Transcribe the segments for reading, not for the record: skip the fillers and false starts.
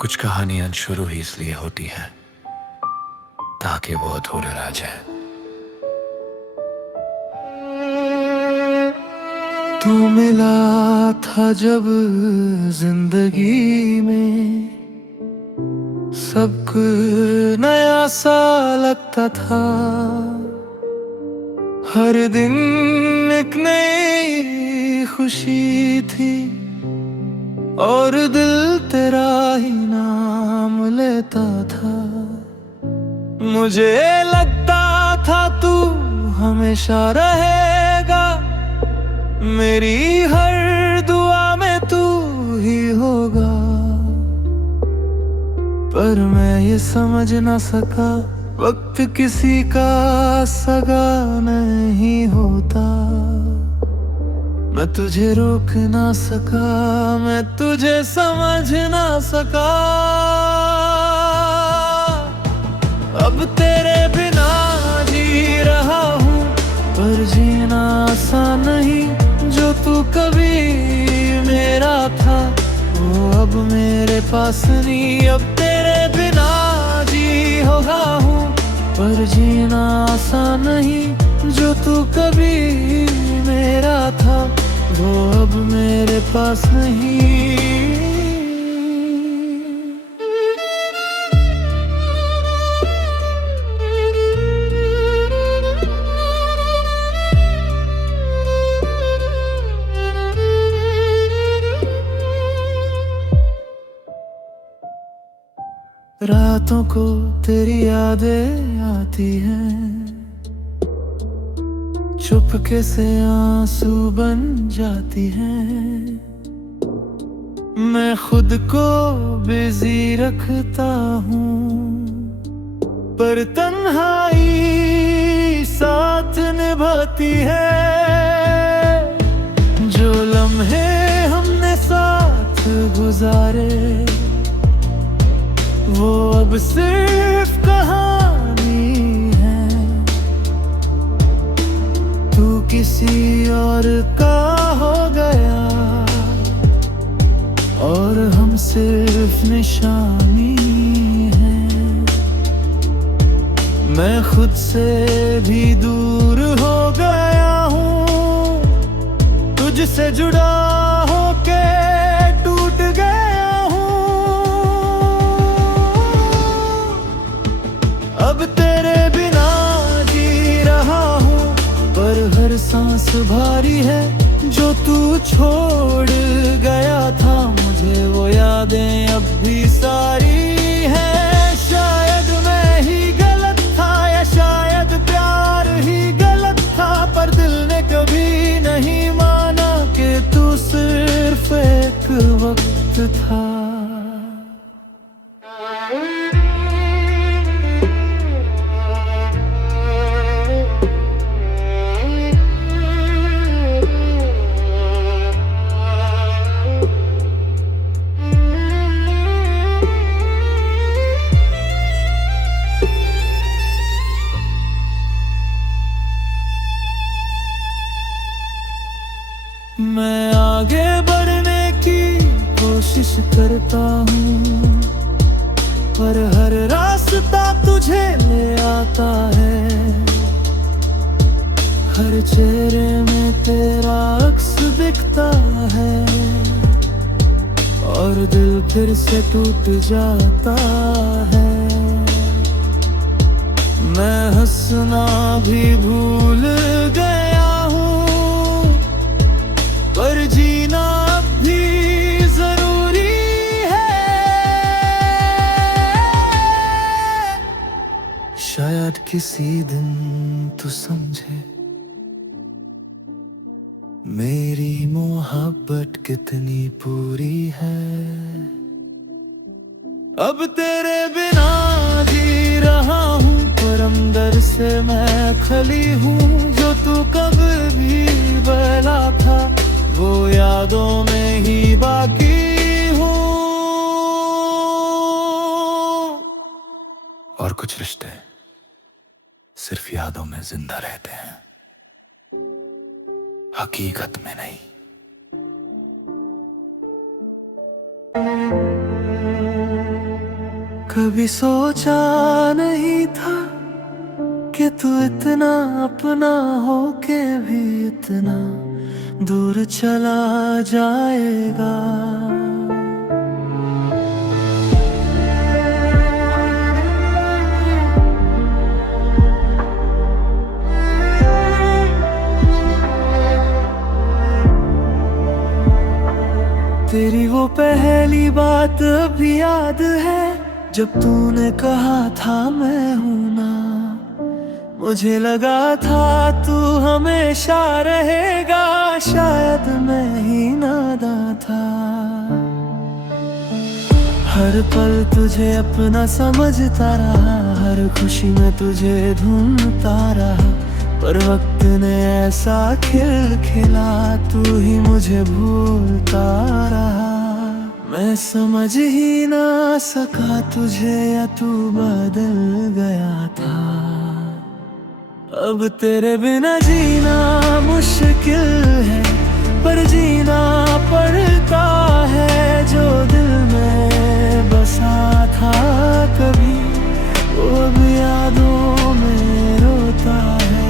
कुछ कहानियां शुरू ही इसलिए होती हैं ताकि वो अधूरे रह जाए। तू मिला था जब जिंदगी में, सब कुछ नया सा लगता था। हर दिन एक नई खुशी थी और दिल तेरा ही नाम लेता था। मुझे लगता था तू हमेशा रहेगा, मेरी हर दुआ में तू ही होगा। पर मैं ये समझ ना सका, वक्त किसी का सगा नहीं होता। मैं तुझे रोक ना सका, मैं तुझे समझ ना सका। अब तेरे बिना जी रहा हूँ, पर जीना आसान नहीं। जो तू कभी मेरा था वो अब मेरे पास नहीं। अब तेरे बिना जी रहा हूँ, पर जीना आसान नहीं। जो तू कभी मेरा था वो अब मेरे पास नहीं। रातों को तेरी यादें आती हैं, चुपके से आंसू बन जाती हैं। मैं खुद को बिजी रखता हूँ, पर तन्हाई साथ निभाती है। जो लम्हे हमने साथ गुजारे वो अब सिर्फ कहानी है। तू किसी और का हो गया और हम सिर्फ निशानी है। मैं खुद से भी दूर हो गया हूँ, तुझसे जुड़ा होके टूट गया हूँ। अब तेरे बिना जी रहा हूँ, पर हर सांस भारी है। जो तू छोड़ गया था मुझे वो यादें अब भी सारी हैं। शायद मैं ही गलत था या शायद प्यार ही गलत था, पर दिल ने कभी नहीं माना कि तू सिर्फ एक वक्त था। मैं आगे बढ़ने की कोशिश करता हूँ, पर हर रास्ता तुझे ले आता है। हर चेहरे में तेरा अक्स दिखता है और दिल फिर से टूट जाता है। मैं हंसना भी भूल गया हूँ, पर जीना अब भी जरूरी है। शायद किसी दिन तू समझे मेरी मोहब्बत कितनी पूरी है। अब तेरे बिना जी रहा हूँ, पर अंदर से मैं खली हूँ। जो तू कभी बहला था वो यादों में ही बाकी हूँ। और कुछ रिश्ते सिर्फ यादों में जिंदा रहते हैं, हकीकत में नहीं। कभी सोचा नहीं था कि तू इतना अपना हो के भी इतना दूर चला जाएगा। तेरी वो पहली बात अभी याद है, जब तूने कहा था मैं हूं ना। मुझे लगा था तू हमेशा रहेगा, शायद मैं ही नादान था। हर पल तुझे अपना समझता रहा, हर खुशी में तुझे ढूंढता रहा, पर वक्त ने ऐसा खेल खेला, तू ही मुझे भूलता रहा। मैं समझ ही ना सका तुझे, या तू बदल गया था। अब तेरे बिना जीना मुश्किल है, पर जीना पड़ता है। जो दिल में बसा था कभी, वो अब यादों में रोता है।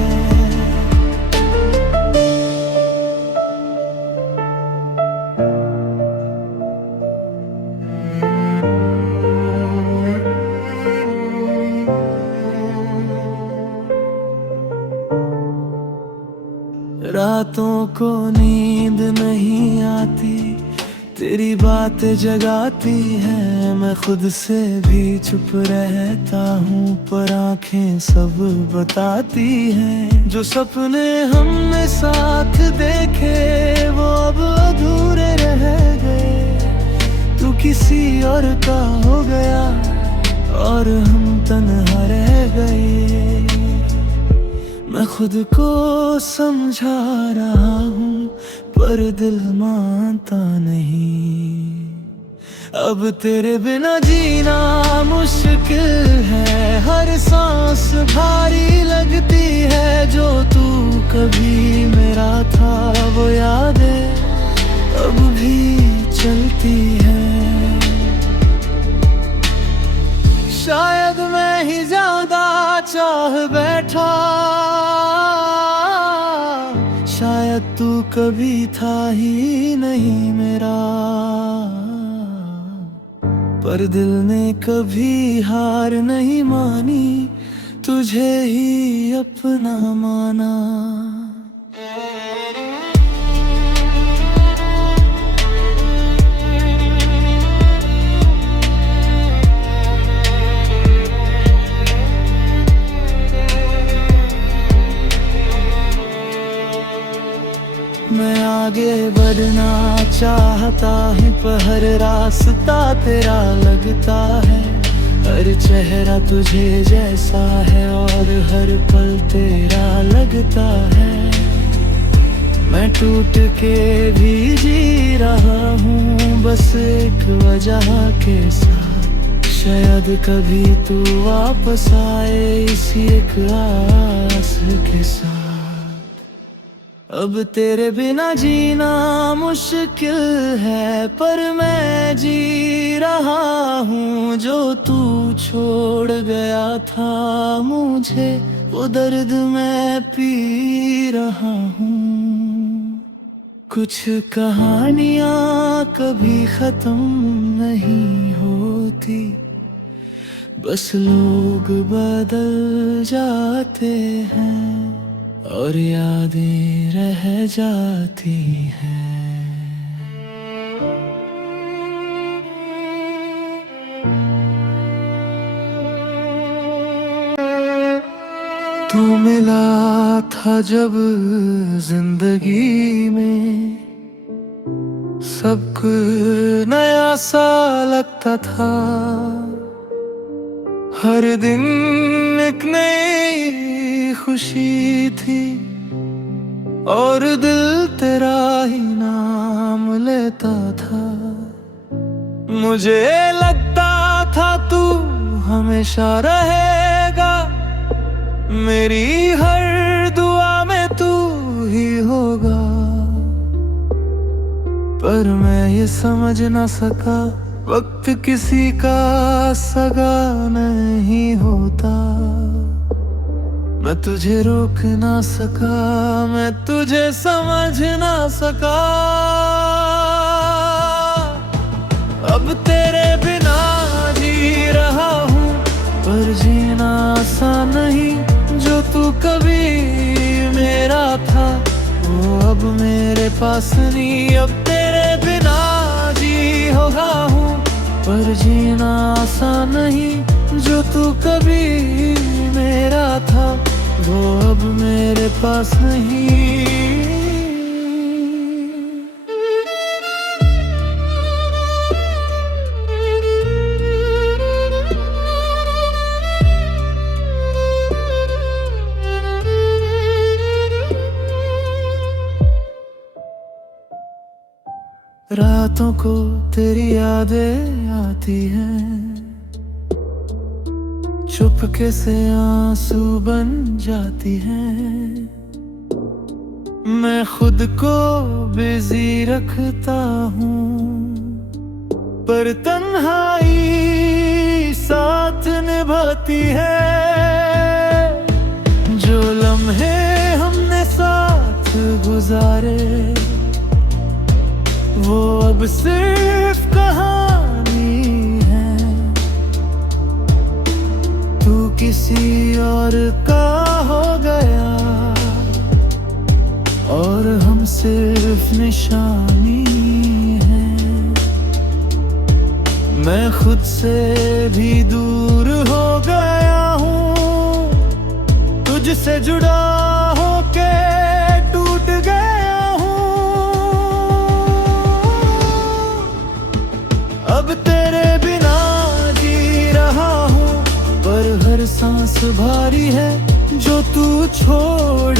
रातों को नींद नहीं आती, तेरी बातें जगाती है। मैं खुद से भी चुप रहता हूँ, पर आंखें सब बताती हैं। जो सपने हमने साथ देखे, वो अब अधूरे रह गए। तू किसी और का हो गया, और हम तन्हा रह गए। मैं खुद को समझा रहा हूँ, पर दिल मानता नहीं। अब तेरे बिना जीना मुश्किल है, हर सांस भारी लगती है। जो तू कभी मेरा था, वो यादें अब भी चलती है। शायद मैं ही ज्यादा चाह बैठा, शायद तू कभी था ही नहीं मेरा। पर दिल ने कभी हार नहीं मानी, तुझे ही अपना माना। मैं आगे बढ़ना चाहता हूँ, पर हर रास्ता तेरा लगता है। हर चेहरा तुझे जैसा है, और हर पल तेरा लगता है। मैं टूट के भी जी रहा हूँ, बस एक वजह के साथ। शायद कभी तू वापस आए, इसी एक आस के साथ। अब तेरे बिना जीना मुश्किल है, पर मैं जी रहा हूँ। जो तू छोड़ गया था मुझे, वो दर्द मैं पी रहा हूँ। कुछ कहानियाँ कभी खत्म नहीं होती, बस लोग बदल जाते हैं, और यादें रह जाती हैं। तू मिला था जब जिंदगी में, सब कुछ नया सा लगता था। हर दिन एक नई खुशी थी, और दिल तेरा ही नाम लेता था। मुझे लगता था तू हमेशा रहेगा, मेरी हर दुआ में तू ही होगा। पर मैं ये समझ ना सका, वक्त किसी का सगा नहीं होता। मैं तुझे रोक ना सका, मैं तुझे समझ ना सका। अब तेरे बिना जी रहा हूँ, पर जीना आसान नहीं। जो तू कभी मेरा था, वो अब मेरे पास नहीं। अब तेरे बिना जी हो रहा हूँ, पर जीना आसान नहीं। जो तू कभी मेरा था, वो अब मेरे पास नहीं। रातों को तेरी यादें आती हैं, चुपके से आंसू बन जाती हैं। मैं खुद को बिजी रखता हूँ, पर तन्हाई साथ निभाती है। जो लम्हे हमने साथ गुजारे, वो अब सिर्फ कहानी है। तू किसी और का हो गया, और हम सिर्फ निशानी है। मैं खुद से भी दूर हो गया हूँ, तुझसे जुड़ा होके टूट गया हूँ। अब तेरे बिना जी रहा हूँ, पर हर सांस भारी है। जो तू छोड़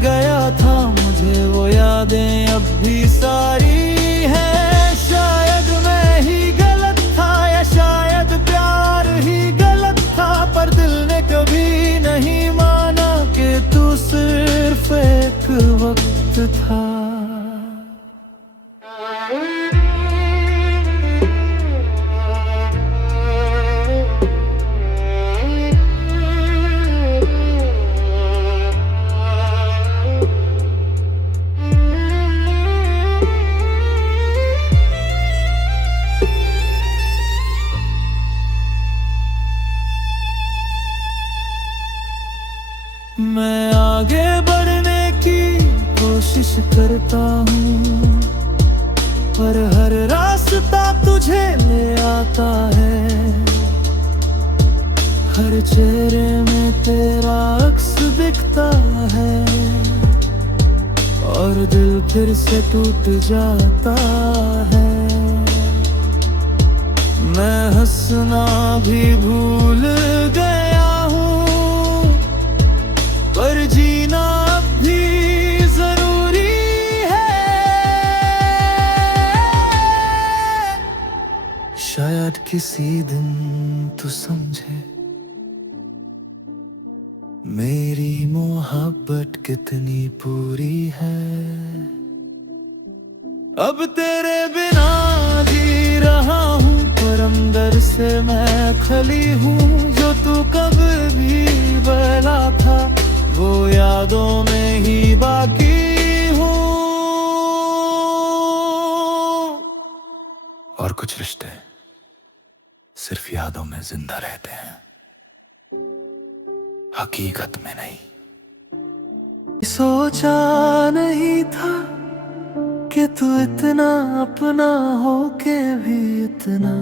गया था, मुझे वो यादें अब भी सारी है। शायद मैं ही गलत था, या शायद प्यार ही गलत था, पर दिल ने कभी नहीं माना कि तू सिर्फ एक वक्त था। मैं आगे बढ़ने की कोशिश करता हूँ, पर हर रास्ता तुझे ले आता है। हर चेहरे में तेरा अक्स दिखता है, और दिल फिर से टूट जाता है। मैं हंसना भी भूल गया हूँ, पर जीना अब भी जरूरी है। शायद किसी दिन तू समझे, मेरी मोहब्बत कितनी पूरी है। अब तेरे बिना जी रहा हूँ, पर अंदर से मैं खली हूँ। जो तू कभी बला था, वो यादों में ही बाकी हूँ। और कुछ रिश्ते सिर्फ यादों में जिंदा रहते हैं, हकीकत में नहीं। सोचा नहीं था कि तू इतना अपना हो के भी इतना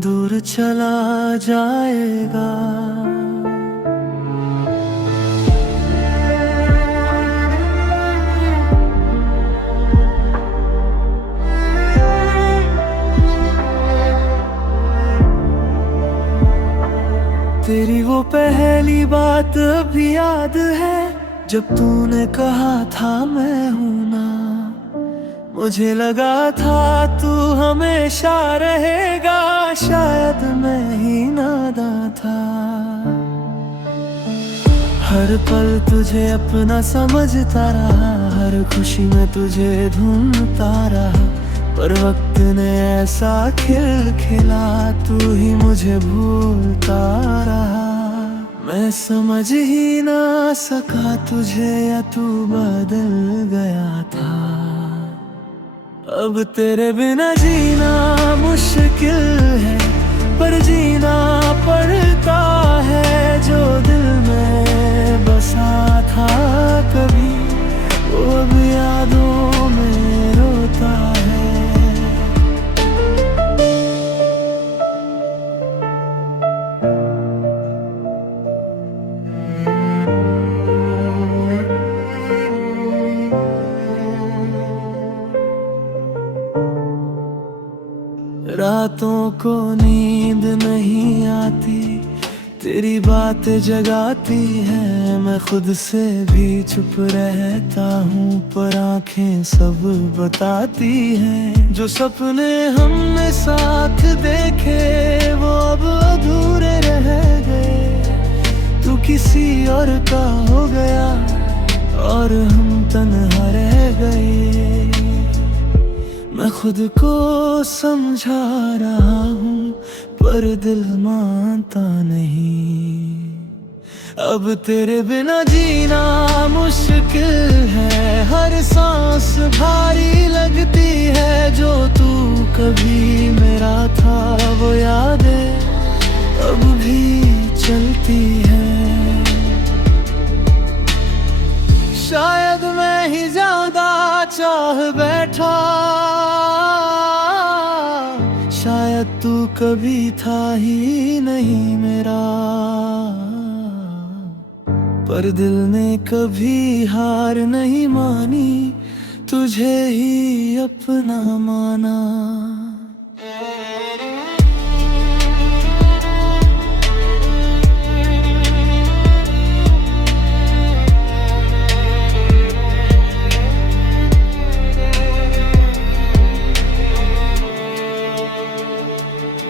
दूर चला जाएगा। तेरी वो पहली बात अभी याद है, जब तूने कहा था मैं हूं ना। मुझे लगा था तू हमेशा रहेगा, शायद मैं ही नादान था। हर पल तुझे अपना समझता रहा, हर खुशी में तुझे ढूंढता रहा, पर वक्त ने ऐसा खेल खेला, तू ही मुझे भूलता रहा। मैं समझ ही ना सका तुझे, या तू बदल गया था। अब तेरे बिना जीना मुश्किल है, पर जीना पड़ता है। जो दिल में बसा था कभी, वो अब यादों में रोता है। रातों को नींद नहीं आती, तेरी बात जगाती है। मैं खुद से भी चुप रहता हूँ, पर आंखें सब बताती हैं। जो सपने हमने साथ देखे, वो अब अधूरे रह गए। तू किसी और का हो गया, और हम तन्हा रह गए। मैं खुद को समझा रहा हूँ, पर दिल मानता नहीं। अब तेरे बिना जीना मुश्किल है, हर सांस भारी लगती है। जो तू कभी मेरा था, वो यादें अब भी चलती है। शायद मैं ही ज्यादा चाह बैठा, शायद तू कभी था ही नहीं मेरा। पर दिल ने कभी हार नहीं मानी, तुझे ही अपना माना।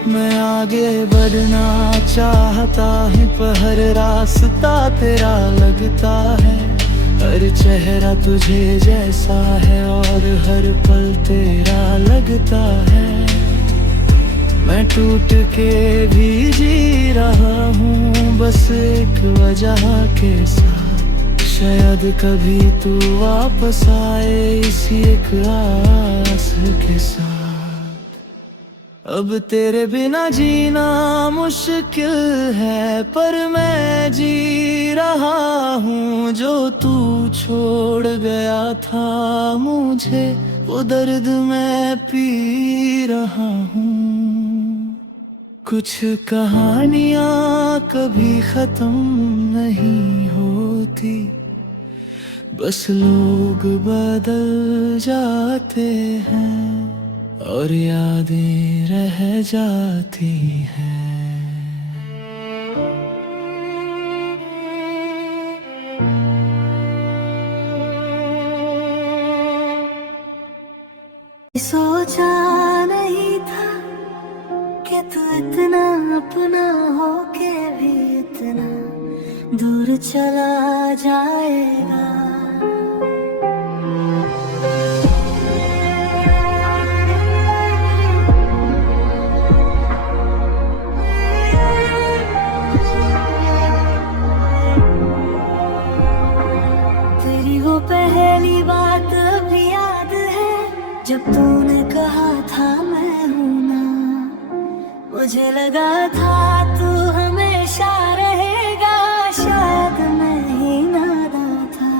मैं आगे बढ़ना चाहता हूँ, पर हर रास्ता तेरा लगता है। हर चेहरा तुझे जैसा है, और हर पल तेरा लगता है। मैं टूट के भी जी रहा हूँ, बस एक वजह के साथ। शायद कभी तू वापस आए, इसी एक आस के साथ। अब तेरे बिना जीना मुश्किल है, पर मैं जी रहा हूँ। जो तू छोड़ गया था मुझे, वो दर्द मैं पी रहा हूँ। कुछ कहानियाँ कभी खत्म नहीं होती, बस लोग बदल जाते हैं, और यादें रह जाती हैं। सोचा नहीं था कि तू इतना अपना हो के भी इतना दूर चला जाएगा। वो पहली बात अभी याद है, जब तूने कहा था मैं हूं ना। मुझे लगा था तू हमेशा रहेगा, शायद मैं ही नादान था।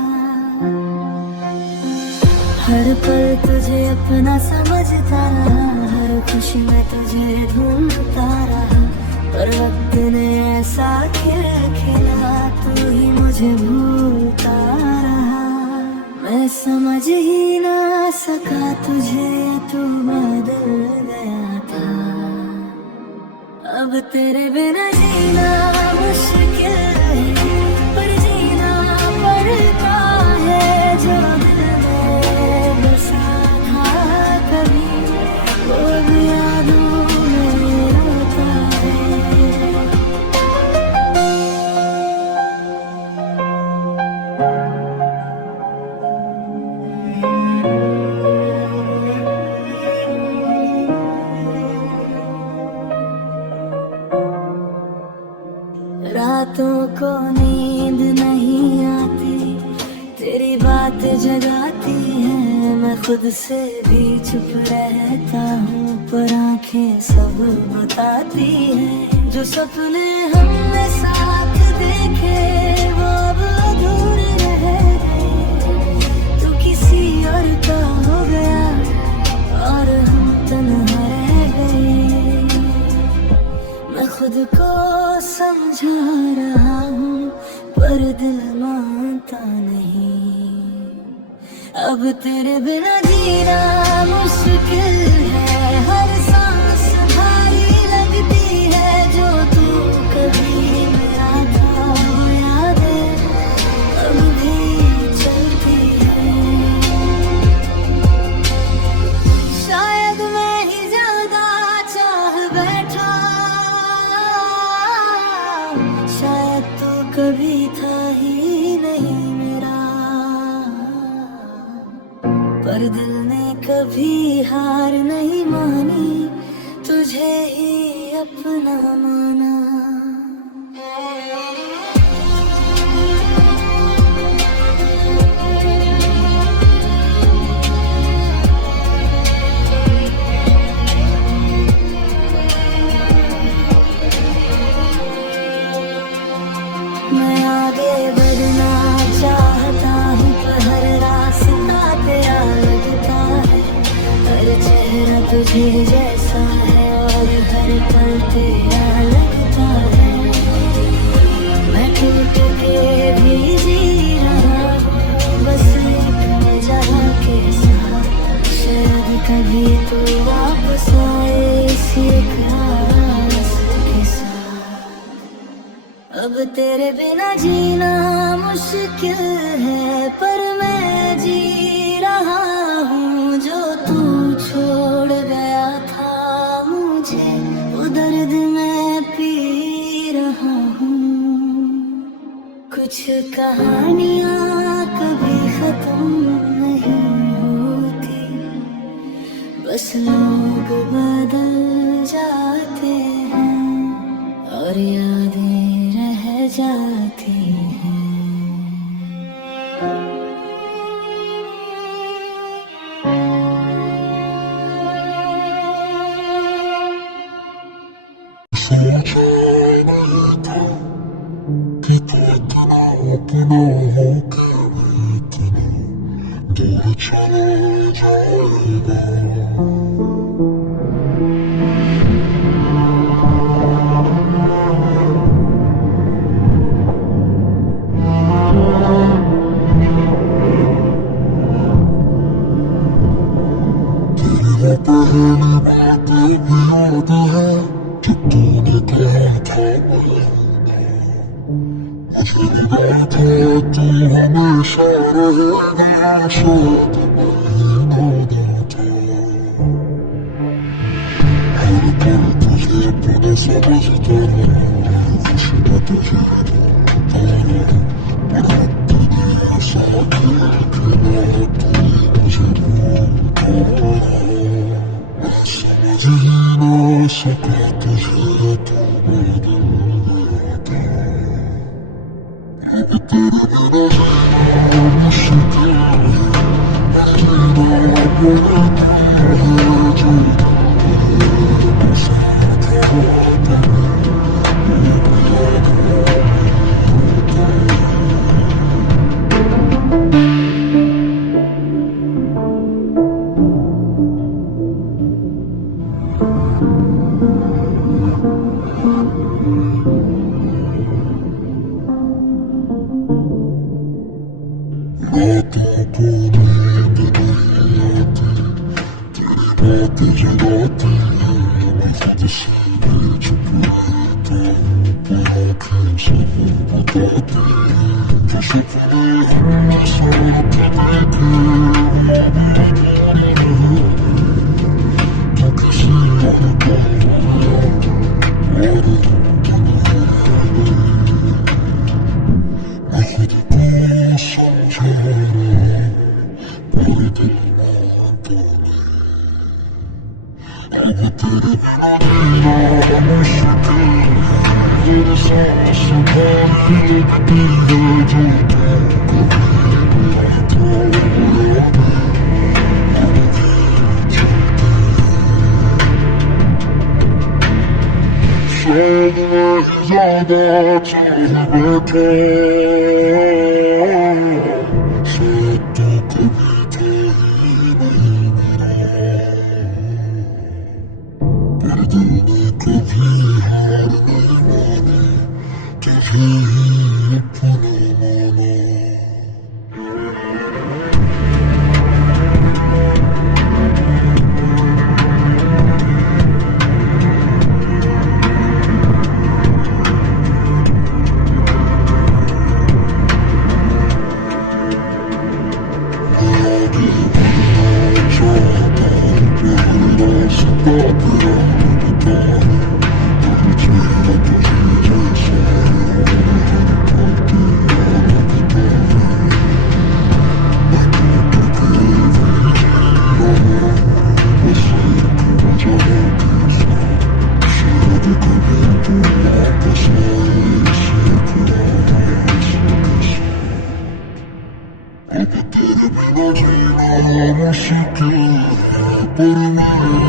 हर पल तुझे अपना समझता रहा, हर खुशी में तुझे ढूंढता रहा। पर वक्त ने ऐसा खेल खेला, तू ही मुझे भूलता रहा। मैं समझ ही ना सका तुझे, तू बदल गया था। अब तेरे बिना जीना मुश्किल है, पर जीना पड़ता है। जो दिल में बसा था कभी, वो भी यादों में रोता है। रातों को नींद नहीं आती, तेरी बात जगाती है। मैं खुद से भी चुप रहता हूँ, पर आंखें सब बताती है। जो सपने हमने साथ देखे वो अब अधूरे रह गए। तू किसी और का हो गया और हम तन्हा रह गए। मैं खुद को समझा रहा हूँ पर दिल मानता नहीं। अब तेरे बिना जीना मुश्किल है, हर सांस भारी लगती है। जो तू कभी मेरा था वो यादें अब भी चलती है। शायद मैं ही ज्यादा चाह बैठा, शायद तू कभी था ही नहीं मेरा, पर दिल ने कभी हार नहीं मानी, तुझे ही अपना माना। मैं आगे बढ़ना चाहता हूँ पर हर रास्ता तेरा लगता है। हर चेहरा तुझे जैसा है और हर पल तेरा लगता है। मैं टूट के भी जी रहा हूँ बस एक वजह के साथ। शायद कभी तो वापस आए इसी एक आस के साथ। अब तेरे बिना जीना मुश्किल है पर मैं जी रहा हूँ। जो तू छोड़ गया था मुझे वो दर्द मैं पी रहा हूँ। कुछ कहानियाँ कभी खत्म नहीं होती, बस लोग बदल जाते हैं और यादें रह जाती हैं। Por